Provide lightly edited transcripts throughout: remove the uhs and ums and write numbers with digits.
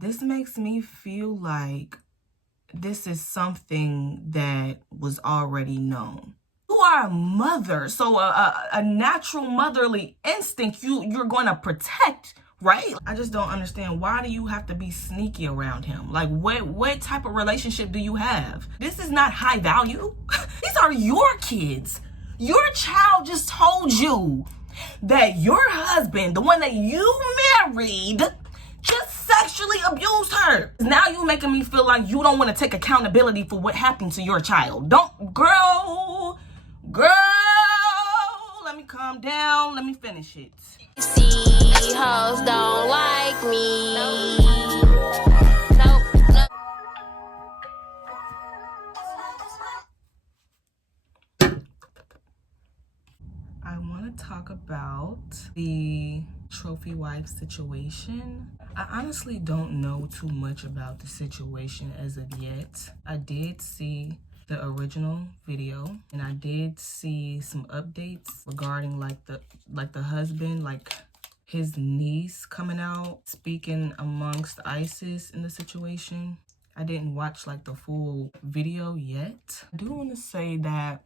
This makes me feel like this is something that was already known. You are a mother, so a natural motherly instinct you're going to protect, right? I just don't understand, why do you have to be sneaky around him? Like, what type of relationship do you have? This is not high value. These are your kids. Your child just told you that your husband, the one that you married, just sexually abused her. Now you making me feel like you don't want to take accountability for what happened to your child. Don't, girl, let me calm down. Let me finish it. See, hoes don't like me. I want to talk about the trophy wife situation. I honestly don't know too much about the situation as of yet. I did see the original video, and I did see some updates regarding like the husband, like his niece coming out speaking amongst ISIS in the situation. I didn't watch like the full video yet. I do want to say that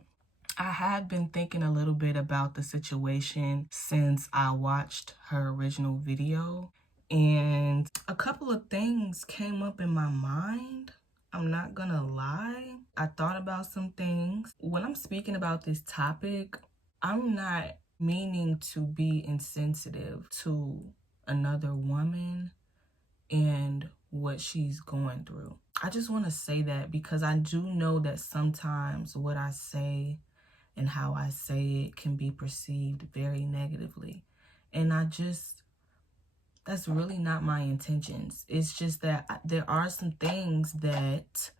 I had been thinking a little bit about the situation since I watched her original video, and a couple of things came up in my mind. I'm not gonna lie. I thought about some things. When I'm speaking about this topic, I'm not meaning to be insensitive to another woman and what she's going through. I just want to say that because I do know that sometimes what I say and how I say it can be perceived very negatively. And that's really not my intentions. It's just that there are some things that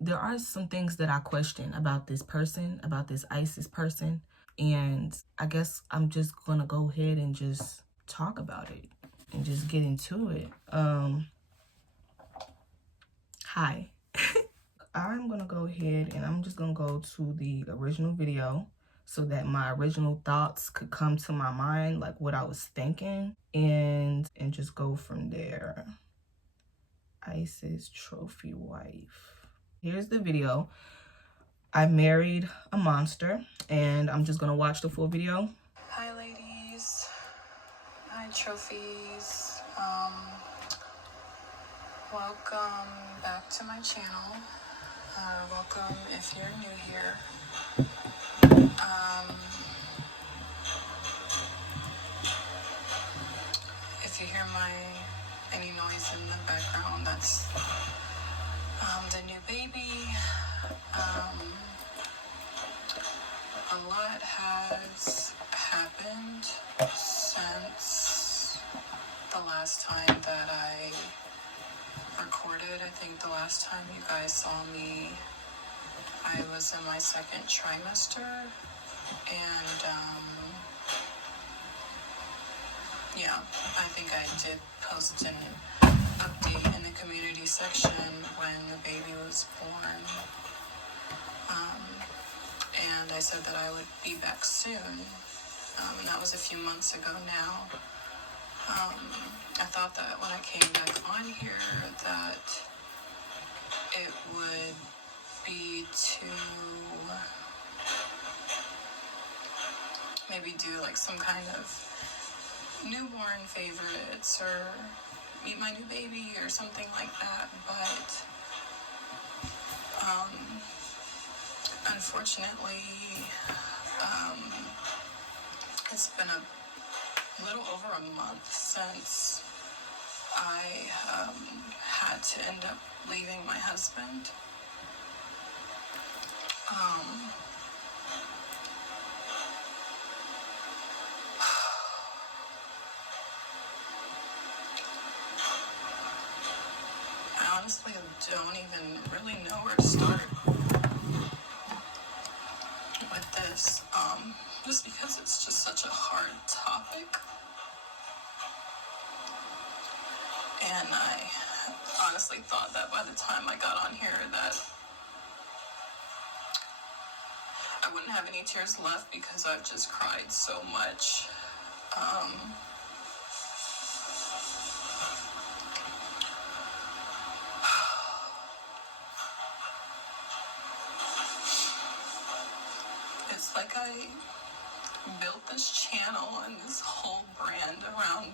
there are some things that I question about this person, about this ISIS person. And I guess I'm just gonna go ahead and just talk about it and just get into it. Hi. I'm gonna go ahead and I'm just gonna go to the original video so that my original thoughts could come to my mind, like what I was thinking, and just go from there. ISIS trophy wife. Here's the video. I married a monster, and I'm just gonna watch the full video. Hi ladies, hi trophies, welcome back to my channel. Welcome if you're new here. If you hear any noise in the background, that's the new baby. A lot has happened since the last time that I recorded. I think the last time you guys saw me, I was in my second trimester, and yeah, I think I did post an update in the community section when the baby was born, and I said that I would be back soon, and that was a few months ago now. I thought that when I came back on here that it would be to maybe do like some kind of newborn favorites or meet my new baby or something like that, but unfortunately it's been a little over a month since I had to end up leaving my husband. I honestly don't even really know where to start with this, just because it's just such a hard topic. And I honestly thought that by the time I got on here that I wouldn't have any tears left because I've just cried so much. It's like I built this channel and this whole brand around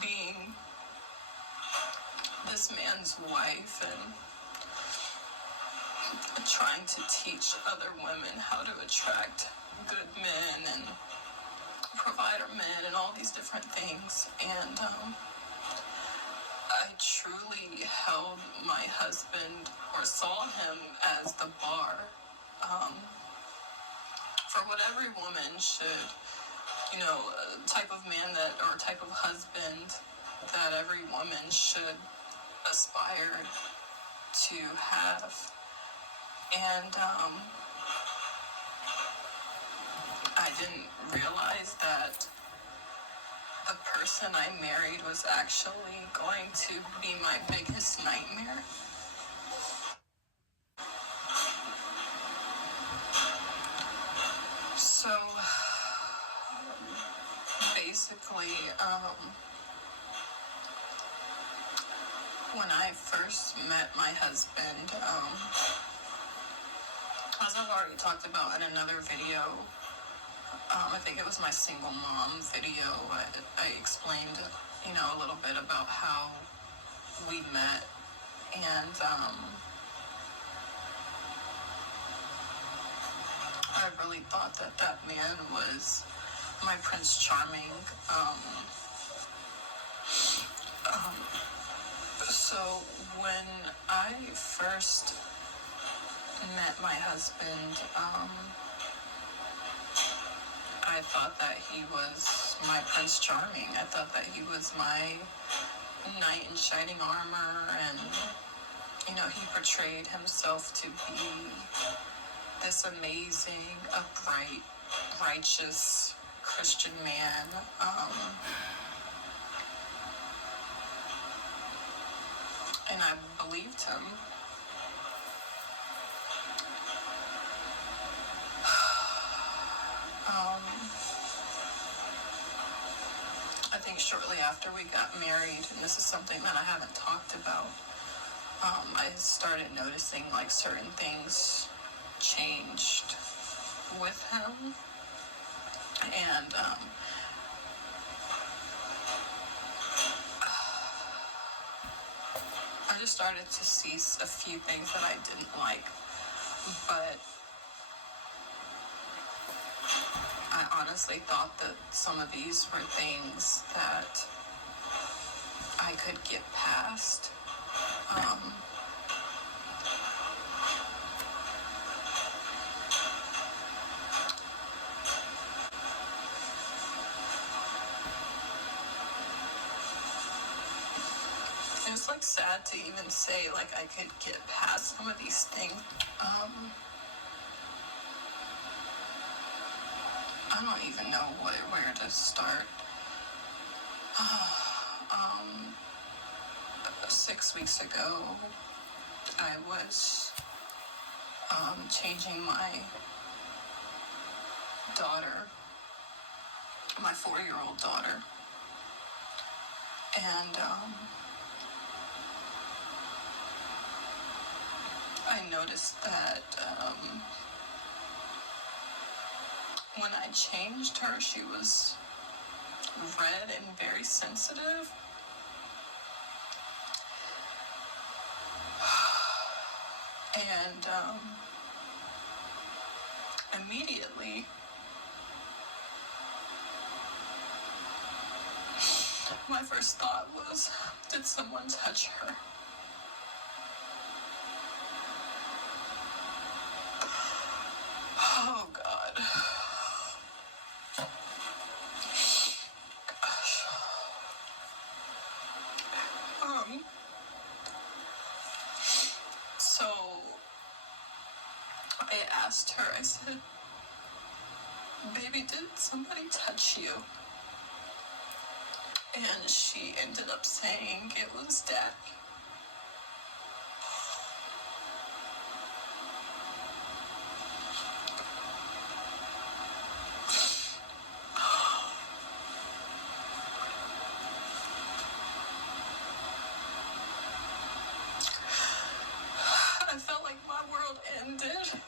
being this man's wife and trying to teach other women how to attract good men and provider men and all these different things. And I truly held my husband, or saw him, as the bar for what every woman should, type of man that, or type of husband that every woman should aspire to have. And I didn't realize that the person I married was actually going to be my biggest nightmare. So basically, when I first met my husband, as I've already talked about in another video, I think it was my single mom video, I explained, a little bit about how we met. And I really thought that man was my Prince Charming. So when I first met my husband, I thought that he was my Prince Charming. I thought that he was my knight in shining armor, and he portrayed himself to be this amazing, upright, righteous Christian man. And I believed him. I think shortly after we got married, and this is something that I haven't talked about, I started noticing like certain things changed with him. And I just started to see a few things that I didn't like, but I honestly thought that some of these were things that I could get past. It was like sad to even say like I could get past some of these things. I don't even know where to start. 6 weeks ago, I was changing my daughter, my 4-year-old daughter, and I noticed that when I changed her, she was red and very sensitive. And immediately, my first thought was, did someone touch her? Oh, God. Gosh. So I asked her, I said, baby, did somebody touch you? And she ended up saying it was Daddy. I felt like my world ended.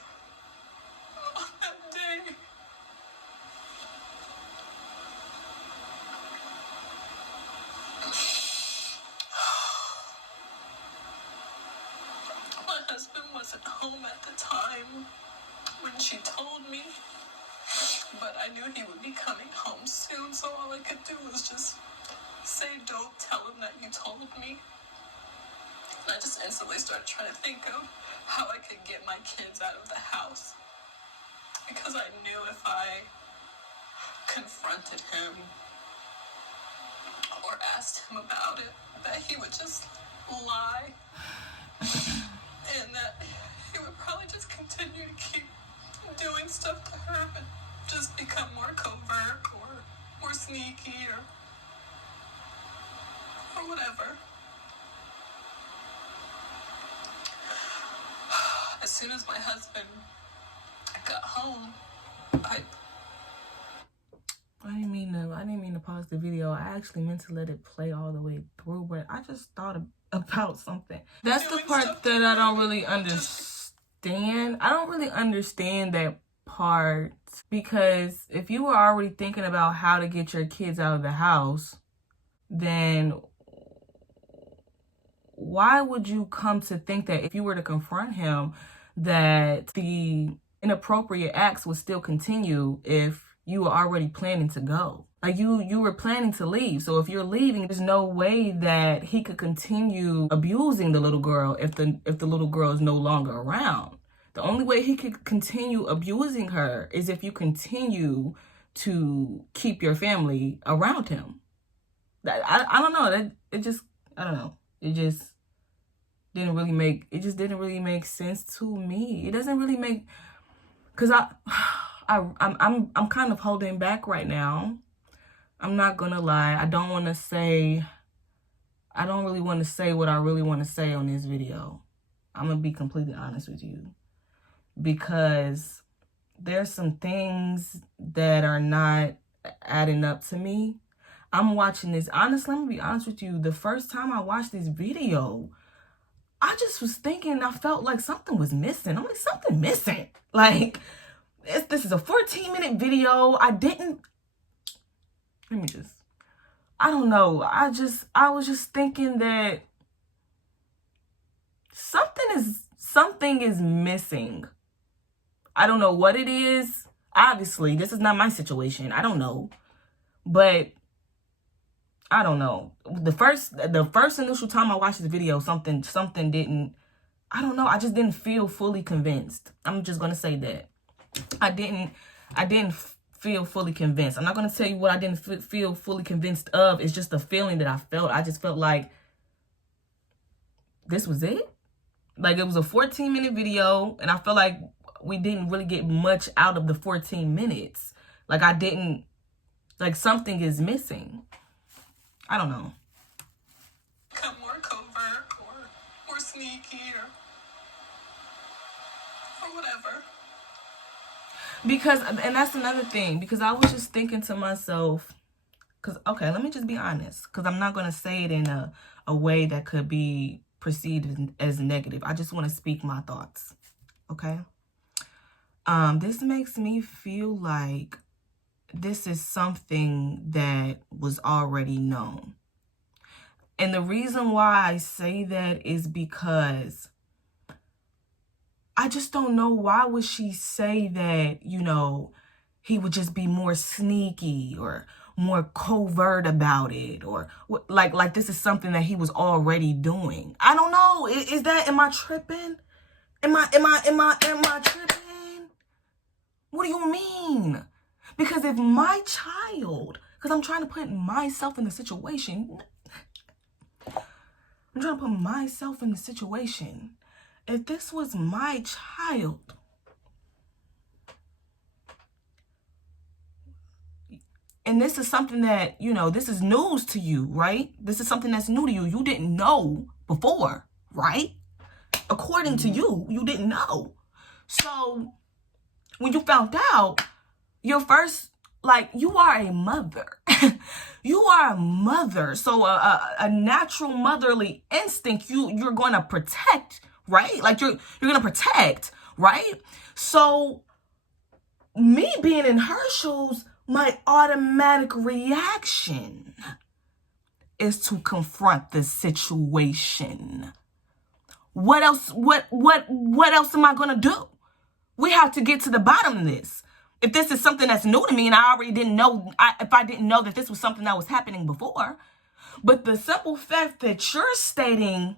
wasn't home at the time when she told me, but I knew he would be coming home soon, so all I could do was just say, don't tell him that you told me. And I just instantly started trying to think of how I could get my kids out of the house, because I knew if I confronted him or asked him about it, that he would just lie, and that he would probably just continue to keep doing stuff to her, but just become more covert or more sneaky or whatever. As soon as my husband got home, I didn't mean to pause the video. I actually meant to let it play all the way through, but I just thought about something. That's the part that I don't really understand. I don't really understand that part, because if you were already thinking about how to get your kids out of the house, then why would you come to think that if you were to confront him, that the inappropriate acts would still continue if you were already planning to go? Like you were planning to leave. So if you're leaving, there's no way that he could continue abusing the little girl if the little girl is no longer around. The only way he could continue abusing her is if you continue to keep your family around him. I don't know. I don't know. It just didn't really make sense to me. It doesn't really make, because I'm kind of holding back right now. I'm not gonna lie. I don't really want to say what I really want to say on this video. I'm gonna be completely honest with you, because there's some things that are not adding up to me. I'm watching this. Honestly, let me be honest with you. The first time I watched this video, I just was thinking, I felt like something was missing. I'm like, something missing. Like, this is a 14-minute video. I don't know. I was just thinking that something is missing. I don't know what it is. Obviously, this is not my situation. I don't know. But I don't know. The first initial time I watched this video, something didn't, I don't know. I just didn't feel fully convinced. I'm just going to say that. I didn't feel fully convinced. I'm not going to tell you what I didn't feel fully convinced of. It's just the feeling that I felt. I just felt like this was it. Like, it was a 14-minute video, and I felt like we didn't really get much out of the 14 minutes. Like, something is missing. I don't know. Become more covert or more sneaky or whatever. Because, and that's another thing, because I was just thinking to myself, okay, let me just be honest, because I'm not going to say it in a way that could be perceived as negative. I just want to speak my thoughts, okay? This makes me feel like this is something that was already known. And the reason why I say that is because I just don't know, why would she say that, he would just be more sneaky or more covert about it, or like this is something that he was already doing. I don't know. Am I tripping? Am I tripping? What do you mean? Because if my child, because I'm trying to put myself in the situation. If this was my child, and this is something that, this is news to you, right? This is something that's new to you. You didn't know before, right? According to you, you didn't know. So when you found out, your first, you are a mother. You are a mother. So a natural motherly instinct, you're going to protect, right? You're going to protect, right? So me being in her shoes, my automatic reaction is to confront the situation. what else am I going to do? We have to get to the bottom of this. If this is something that's new to me and I already didn't know, if I didn't know that this was something that was happening before. But the simple fact that you're stating,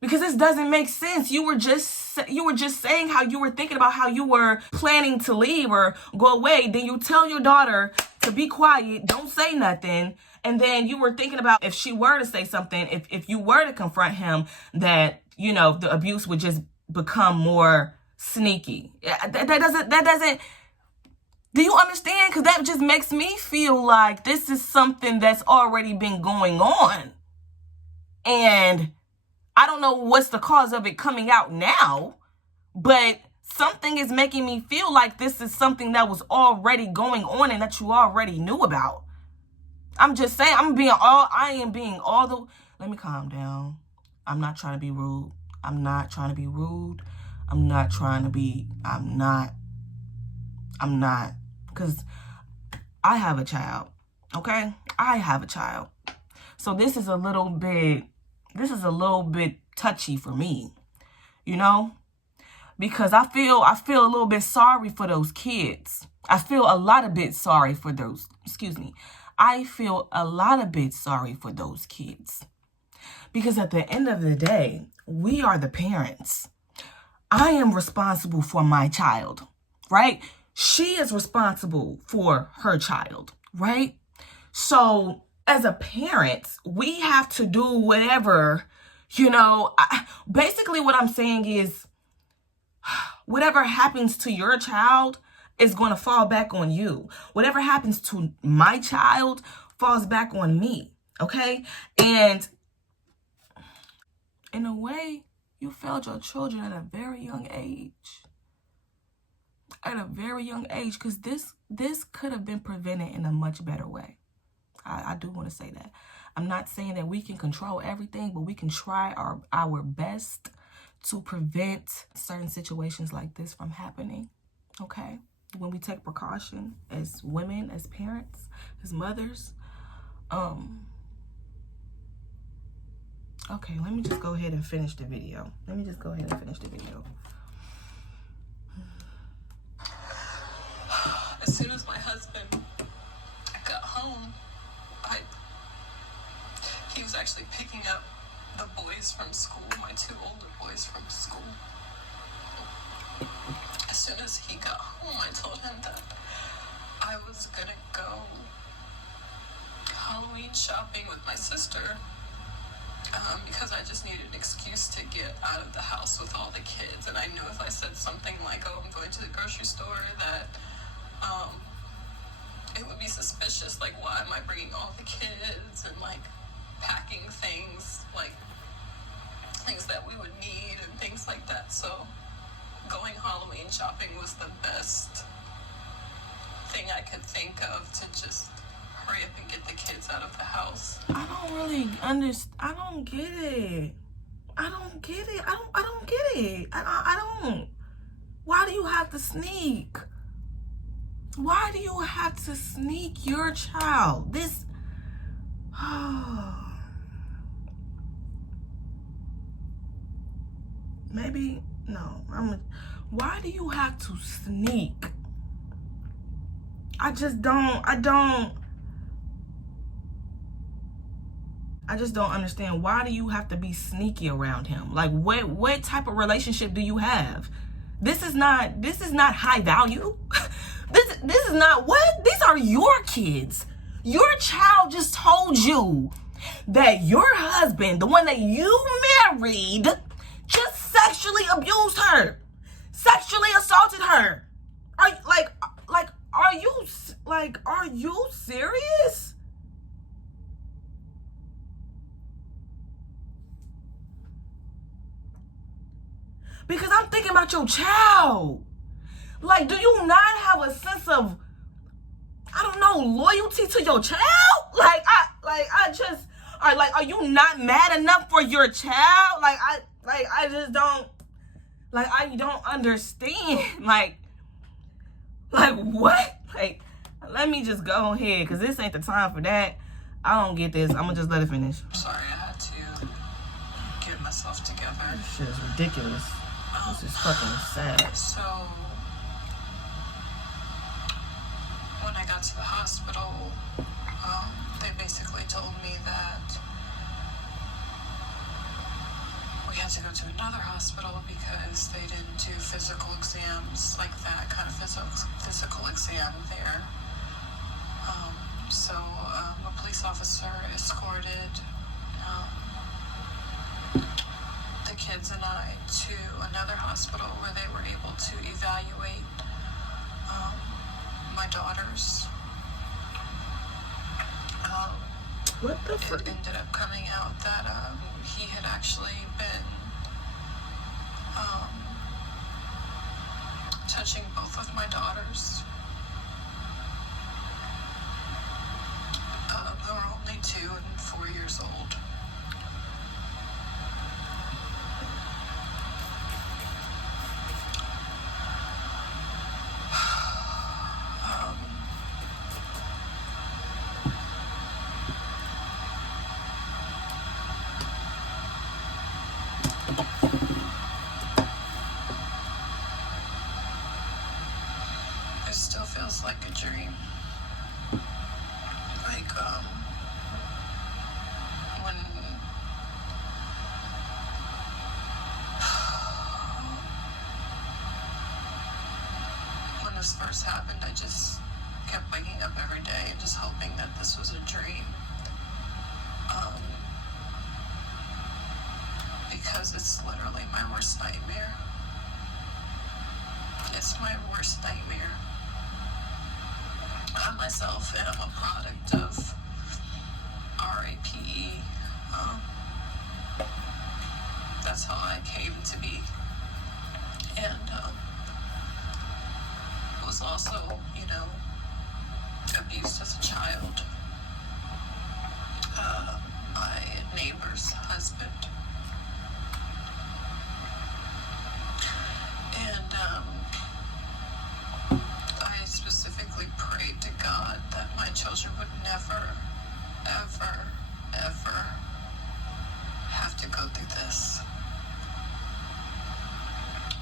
because this doesn't make sense. You were just saying how you were thinking about how you were planning to leave or go away. Then you tell your daughter to be quiet, don't say nothing. And then you were thinking about if she were to say something, if you were to confront him, that, you know, the abuse would just become more sneaky. That doesn't, do you understand? Because that just makes me feel like this is something that's already been going on. And I don't know what's the cause of it coming out now, but something is making me feel like this is something that was already going on and that you already knew about. I'm just saying, let me calm down. I'm not trying to be rude. I'm not, because I have a child, okay? I have a child. So this is a little bit touchy for me, you know? Because I feel a little bit sorry for those kids. I feel a lot of bit sorry for those, I feel a lot of bit sorry for those kids. Because at the end of the day, we are the parents. I am responsible for my child, right? She is responsible for her child, right? So as a parent, we have to do whatever, basically what I'm saying is whatever happens to your child is going to fall back on you. Whatever happens to my child falls back on me, okay? And in a way, you failed your children at a very young age. At a very young age, because this could have been prevented in a much better way. I do want to say that. I'm not saying that we can control everything, but we can try our best to prevent certain situations like this from happening, okay? When we take precaution as women, as parents, as mothers. Okay, let me just go ahead and finish the video. As soon as my husband got home, he was actually picking up the boys from school, my 2 older boys from school. As soon as he got home, I told him that I was gonna go Halloween shopping with my sister, because I just needed an excuse to get out of the house with all the kids. And I knew if I said something like, oh, I'm going to the grocery store, that it would be suspicious. Like, why am I bringing all the kids and like packing things, like things that we would need and things like that. So going Halloween shopping was the best thing I could think of to just hurry up and get the kids out of the house. I don't really understand. I don't get it. I don't get it. I don't. Why do you have to sneak? Why do you have to sneak your child? This. Maybe. No. Why do you have to sneak? I just don't understand. Why do you have to be sneaky around him? Like, what type of relationship do you have? This is not high value. This is not what? These are your kids. Your child just told you that your husband, the one that you married, just sexually abused her, sexually assaulted her. Are you serious? Because I'm thinking about your child. Like, do you not have a sense of, I don't know, loyalty to your child? Are you not mad enough for your child? I just don't, I don't understand. Like what? Let me just go ahead, because this ain't the time for that. I don't get this. I'm gonna just let it finish. Sorry, I had to give myself myself together. This shit is ridiculous. This is fucking sad. So when I got to the hospital, they basically told me that we had to go to another hospital because they didn't do physical exams, like that kind of physical exam there. So a police officer escorted the kids and I to another hospital where they were able to evaluate my daughters. What the fuck? It ended up coming out that he had actually been touching both of my daughters. They were only 2 and 4 years old. It still feels like a dream. Like, when this first happened, I just kept waking up every day and just hoping that this was a dream. Because it's literally my worst nightmare. It's my worst nightmare. I myself am a product of RAPE. That's how I came to be. And was also, abused as a child. My neighbor's husband. And I specifically prayed to God that my children would never, ever, ever have to go through this.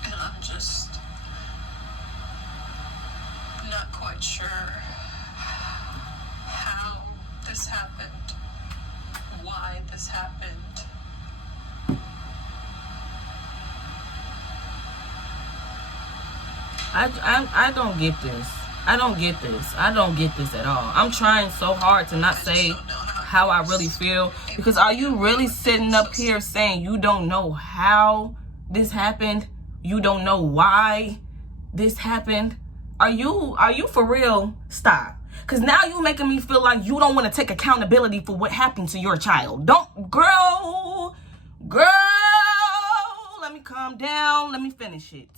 And I'm just not quite sure how this happened, why this happened. I don't get this. I don't get this. I don't get this at all. I'm trying so hard to not say how I really feel, because are you really sitting up here saying you don't know how this happened? You don't know why this happened? Are you for real? Stop. Because now you're making me feel like you don't want to take accountability for what happened to your child. Girl, let me calm down. Let me finish it.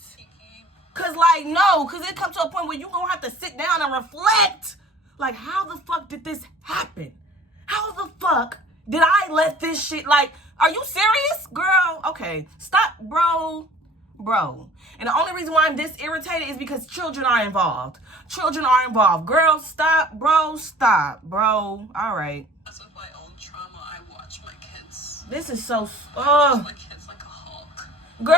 Because, no, because it comes to a point where you're going to have to sit down and reflect. Like, how the fuck did this happen? How the fuck did I let this shit, are you serious? Girl, okay, stop, bro. And the only reason why I'm this irritated is because children are involved. Girl, stop, bro. All right. Because of my own trauma, I watch my kids. This is so, I watch my kids like a hawk. Girl,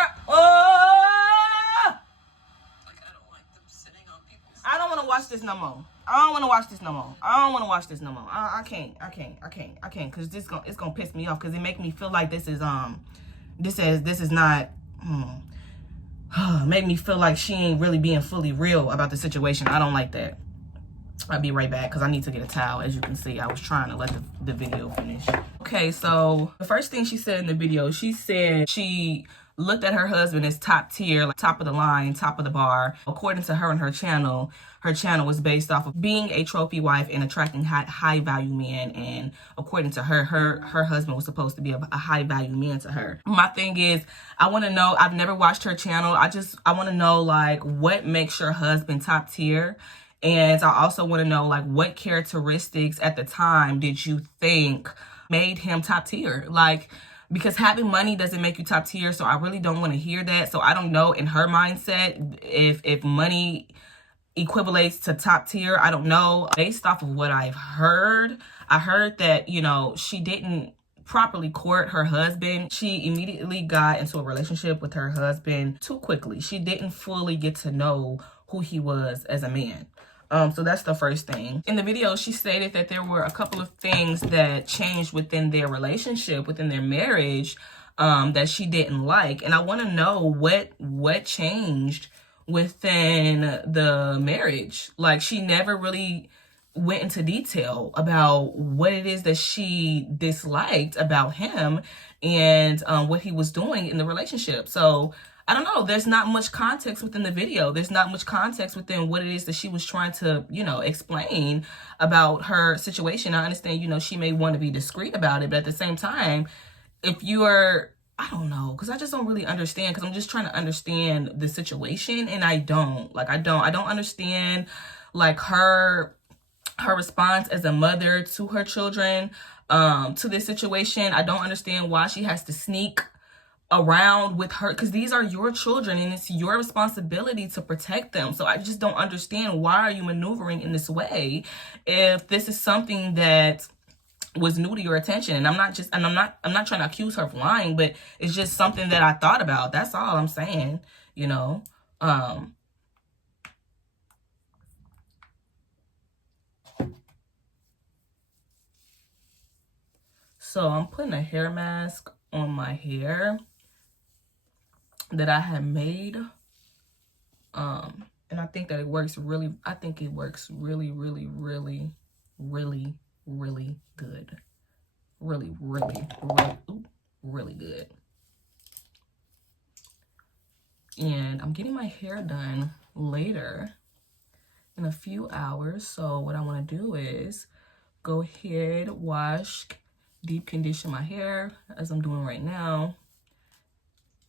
Like, I don't like them sitting on people's... I don't want to watch this no more. I don't want to watch this no more. I can't, because it's gonna piss me off, because it make me feel like this is not, make me feel like she ain't really being fully real about the situation. I don't like that. I'll be right back, because I need to get a towel. As you can see, I was trying to let the video finish. Okay, so the first thing she said in the video, she said she looked at her husband as top tier, like top of the line, top of the bar. According to her and her channel was based off of being a trophy wife and attracting high value men. And according to her husband was supposed to be a high value man to her. My thing is, I want to know, I've never watched her channel. I want to know, what makes your husband top tier? And I also want to know, what characteristics at the time did you think made him top tier? Because having money doesn't make you top tier, so I really don't want to hear that. So I don't know, in her mindset, if money equivalates to top tier, I don't know. Based off of what I've heard, I heard that, she didn't properly court her husband. She immediately got into a relationship with her husband too quickly. She didn't fully get to know who he was as a man. So that's the first thing. In the video, she stated that there were a couple of things that changed within their relationship, within their marriage, that she didn't like. And I want to know what changed within the marriage. Like, she never really went into detail about what it is that she disliked about him and what he was doing in the relationship. So I don't know. There's not much context within the video. There's not much context within what it is that she was trying to, you know, explain about her situation. I understand, you know, she may want to be discreet about it, but at the same time, if you are, I don't know, because I just don't really understand, because I'm just trying to understand the situation, and I don't. Like, I don't understand, like, her response as a mother to her children, to this situation. I don't understand why she has to sneak around with her, because these are your children and it's your responsibility to protect them. So I just don't understand, why are you maneuvering in this way if this is something that was new to your attention? And I'm not trying to accuse her of lying, but it's just something that I thought about. That's all I'm saying, you know. So I'm putting a hair mask on my hair that I had made, and I think that it works really, really, really, really, really, really good. Really, really, really, really good. And I'm getting my hair done later in a few hours. So what I want to do is go ahead, wash, deep condition my hair as I'm doing right now,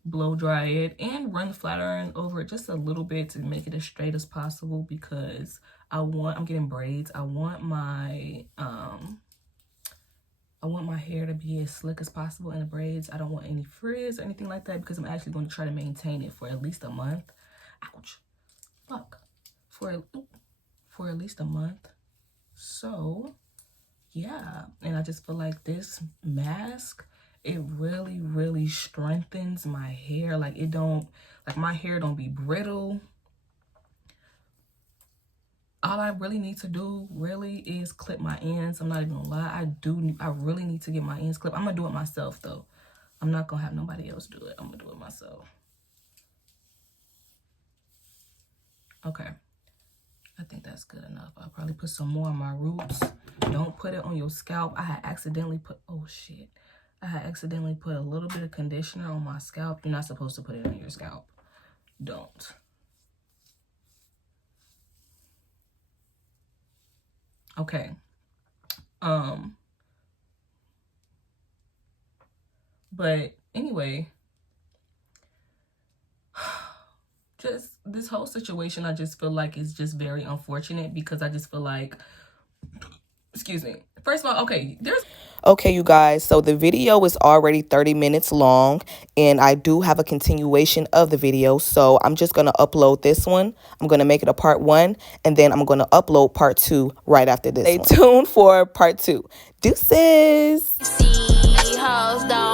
blow dry it, and run the flat iron over it just a little bit to make it as straight as possible, because I'm getting braids. I want my hair to be as slick as possible in the braids. I don't want any frizz or anything like that, because I'm actually going to try to maintain it for at least a month. Ouch. Fuck. For at least a month. So yeah, and I just feel like this mask, it really, really strengthens my hair. Like, it don't, like, my hair don't be brittle. All I really need to do really is clip my ends. I'm not even gonna lie. I really need to get my ends clipped. I'm gonna do it myself though. I'm not gonna have nobody else do it. I'm gonna do it myself. Okay. I think that's good enough. I'll probably put some more on my roots. Don't put it on your scalp. I had accidentally put a little bit of conditioner on my scalp. You're not supposed to put it on your scalp. Don't. Okay. But anyway, just this whole situation, I just feel like it's just very unfortunate, because I just feel like, excuse me. First of all, okay, you guys, so the video is already 30 minutes long, and I do have a continuation of the video, so I'm just going to upload this one. I'm going to make it a part 1, and then I'm going to upload part 2 right after this. Stay tuned for part 2. Deuces! See, hoes don't